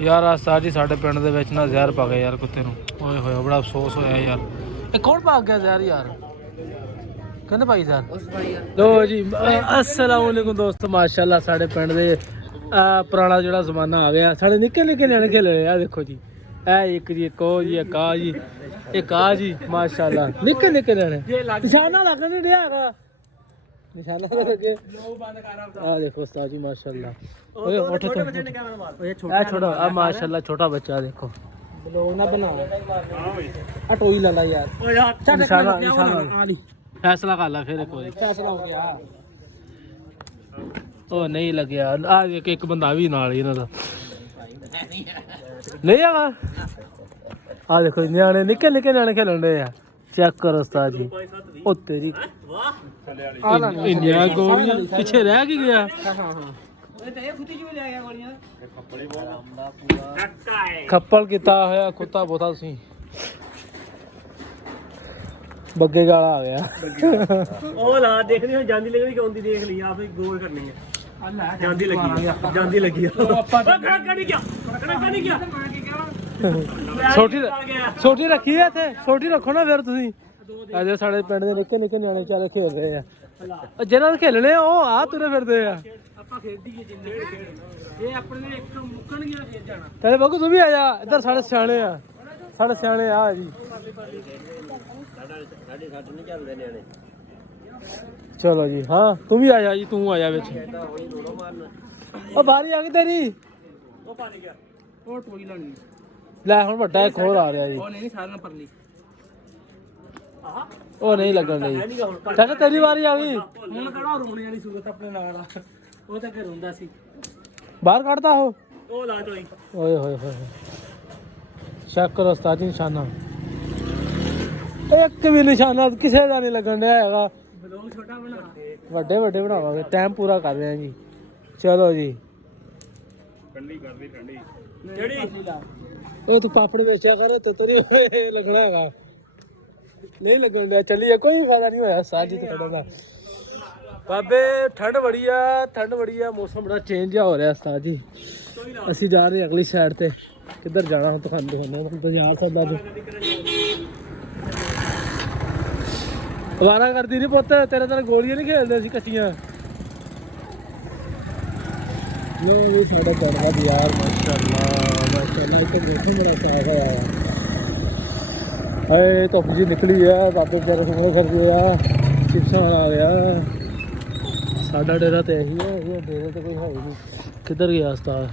यार उस्ताद जी साढ़े पिंड दे विच ना जहर पा गए यार कुत्ते नूं। ओए होए बड़ा अफसोस होया यार। ये कौन पा गया जहर यार? कहने भाई सर लो जी अस्सलाम वालेकुम दोस्त माशाल्लाह साढ़े पिंड दे पुराना जोड़ा जमाना आ गया। साढ़े निक्के निक्के न्याणे खेल रहे हैं। देखो जी ए एक जी एक ओ जी एक आ जी एक आ जी माशाल्लाह निक्के निक्के न्याणे निशाना लग नहीं रहा है निशाना लगे आ देखो उस्ताद जी माशाल्लाह। ओए उठ तो ए छोटा आ माशाल्लाह छोटा बच्चा देखो ब्लॉग ना बना आ टोई ला यार निशाना निशाना फैसला कर ला फिर कोई फैसला हो गया ओ नहीं लग्या आ एक बंदा भी नाल ही इन्हां दा नहीं आगा आ देखो न्याणे निक्के निक्के न्याणे खेलन रहे हैं। चेक करो उस्ताद जी ओ तेरी इंडिया गोलियां पीछे रह की गया खप्पड़ किता होया कुत्ता बोता तुसीं बग्गे गाला आ गया ਉਹ ਲਾ ਦੇਖਣੀ ਹੋ ਜਾਂਦੀ ਲੱਗੀ ਕਿ ਦੇਖ ਲਈ ਆ ਫੇ ਗੋਲ ਕਰਨੀ ਹੈ ਜਾਂਦੀ ਲੱਗੀ ਆਪਾਂ ਖੜਾ ਨਹੀਂ ਗਿਆ ਛੋਟੀ ਰੱਖੀ ਹੈ ਇੱਥੇ ਛੋਟੀ ਰੱਖੋ ਨਾ ਫਿਰ ਤੁਸੀਂ ਅਜੇ ਸਾਡੇ ਪਿੰਡ ਦੇ ਨਿੱਕੇ ਨਿੱਕੇ ਨਿਆਣੇ ਚਾਰੇ ਖੇਡ ਰਹੇ ਆ ਜਿਹਨਾਂ ਨੇ ਖੇਲਣੇ ਉਹ ਆ ਤੁਰੇ ਫਿਰਦੇ ਆ ਆਪਾਂ ਖੇਡੀਏ ਜਿੰਨੇ ਖੇਡ ਇਹ ਆਪਣੇ ਨੇ ਇੱਕ ਮੁੱਕਣ ਗਿਆ ਖੇਡ ਜਾਣਾ ਤੇਰੇ ਬੱਗੂ ਤੂੰ ਵੀ ਆ ਜਾ ਇੱਧਰ ਸਾਡੇ ਸਿਆਣੇ ਆ ਜੀ ਸਾਡੇ ਸੱਟ ਨਹੀਂ ਚੱਲਦੇ ਨਿਆਣੇ ਚਲੋ ਜੀ ਹਾਂ ਤੂੰ ਵੀ ਆ ਜਾ ਜੀ ਤੂੰ ਆ ਜਾ ਵਿੱਚ ਉਹ ਬਾਰੀ ਆ ਗਈ ਤੇਰੀ ਉਹ ਪਾ ਗਿਆ ਉਹ ਟੋਈ ਲਾਣੀ ਲੈ ਹੁਣ ਵੱਡਾ ਇੱਕ ਹੋਰ ਆ ਰਿਹਾ ਜੀ ਉਹ ਨਹੀਂ ਸਾਰਿਆਂ ਪਰਲੀ ਉਹ ਨਹੀਂ ਲੱਗਣ ਲਈ ਚਾਚਾ ਤੇਰੀ ਵਾਰੀ ਆ ਗਈ ਹੁਣ ਕਿਹੜਾ ਰੋਣੇ ਵਾਲੀ ਸੂਰਤ ਆਪਣੇ ਨਾਲ ਉਹ ਤਾਂ ਘਰ ਹੁੰਦਾ ਸੀ ਬਾਹਰ ਕੱਢਦਾ ਉਹ ਲਾ ਟੋਈ ਓਏ ਹੋਏ ਹੋਏ ਚੈੱਕ ਕਰੋ ਉਸਤਾਦ ਜੀ ਨਿਸ਼ਾਨਾ ਇੱਕ ਵੀ ਨਿਸ਼ਾਨਾ ਕਿਸੇ ਦਾ ਨਹੀਂ ਲੱਗਣ ਡਿਆ ਹੈਗਾ ਬਲੌਗ ਛੋਟਾ ਬਣਾ ਵੱਡੇ ਬਣਾਵਾਂਗੇ ਟਾਈਮ ਪੂਰਾ ਕਰ ਰਹੇ ਹਾਂ ਜੀ ਚਲੋ ਜੀ ਠੰਡੀ ਜਿਹੜੀ ਇਹ ਤੂੰ ਪਾਪੜ ਵੇਚਿਆ ਕਰ ਤੇ ਤੇਰੀ ਹੋਏ ਲੱਗਣਾ ਹੈਗਾ ਨਹੀਂ ਲੱਗਣ ਡਿਆ ਚੱਲੀਏ ਕੋਈ ਫਾਇਦਾ ਨਹੀਂ ਹੋਇਆ ਸਾਜੀ ਤੇ ਖੜਾ ਦਾ ਬਾਬੇ ਠੰਡ ਬੜੀ ਆ ਮੌਸਮ ਬੜਾ ਚੇਂਜ ਹੋ ਰਿਹਾ ਉਸਤਾਦ ਜੀ ਅਸੀਂ ਜਾ ਰਹੇ ਅਗਲੀ ਸਾਈਡ ਤੇ ਕਿੱਧਰ ਜਾਣਾ ਹੁਣ ਤੁਹਾਨੂੰ ਦਿਖਾਉਂਦੇ ਬਾਜ਼ਾਰ ਸੌਦਾ ਜੀ ਅਵਾਰਾ ਕਰਦੀ ਨਹੀਂ ਪੁੱਤ ਤੇਰੇ ਨਾਲ ਗੋਲੀਆਂ ਨਹੀਂ ਖੇਡਦੇ ਅਸੀਂ ਕੱਚੀਆਂ ਇਹ ਸਾਡਾ ਪਿੰਡ ਦਾ ਬਾਜ਼ਾਰ ਮਾਸ਼ਾਅੱਲਾ ਇੱਕ ਦੇਖੋ ਬੜਾ ਸਾਫ ਹੋਇਆ ਹਾਏ ਧੁੱਪ ਜੀ ਨਿਕਲੀ ਆ ਬਾਬੇ ਤੇਰੇ ਕੋਲ ਫਿਰਦੇ ਆ ਚਿਪਸਾਂ ਆ ਰਿਹਾ ਸਾਡਾ ਡੇਰਾ ਤੇ ਇਹੀ ਹੈ ਇਹ ਡੇਰੇ ਤੇ ਕੋਈ ਹੈ ਹੀ ਨਹੀਂ ਕਿੱਧਰ ਗਿਆ ਉਸਤਾਦ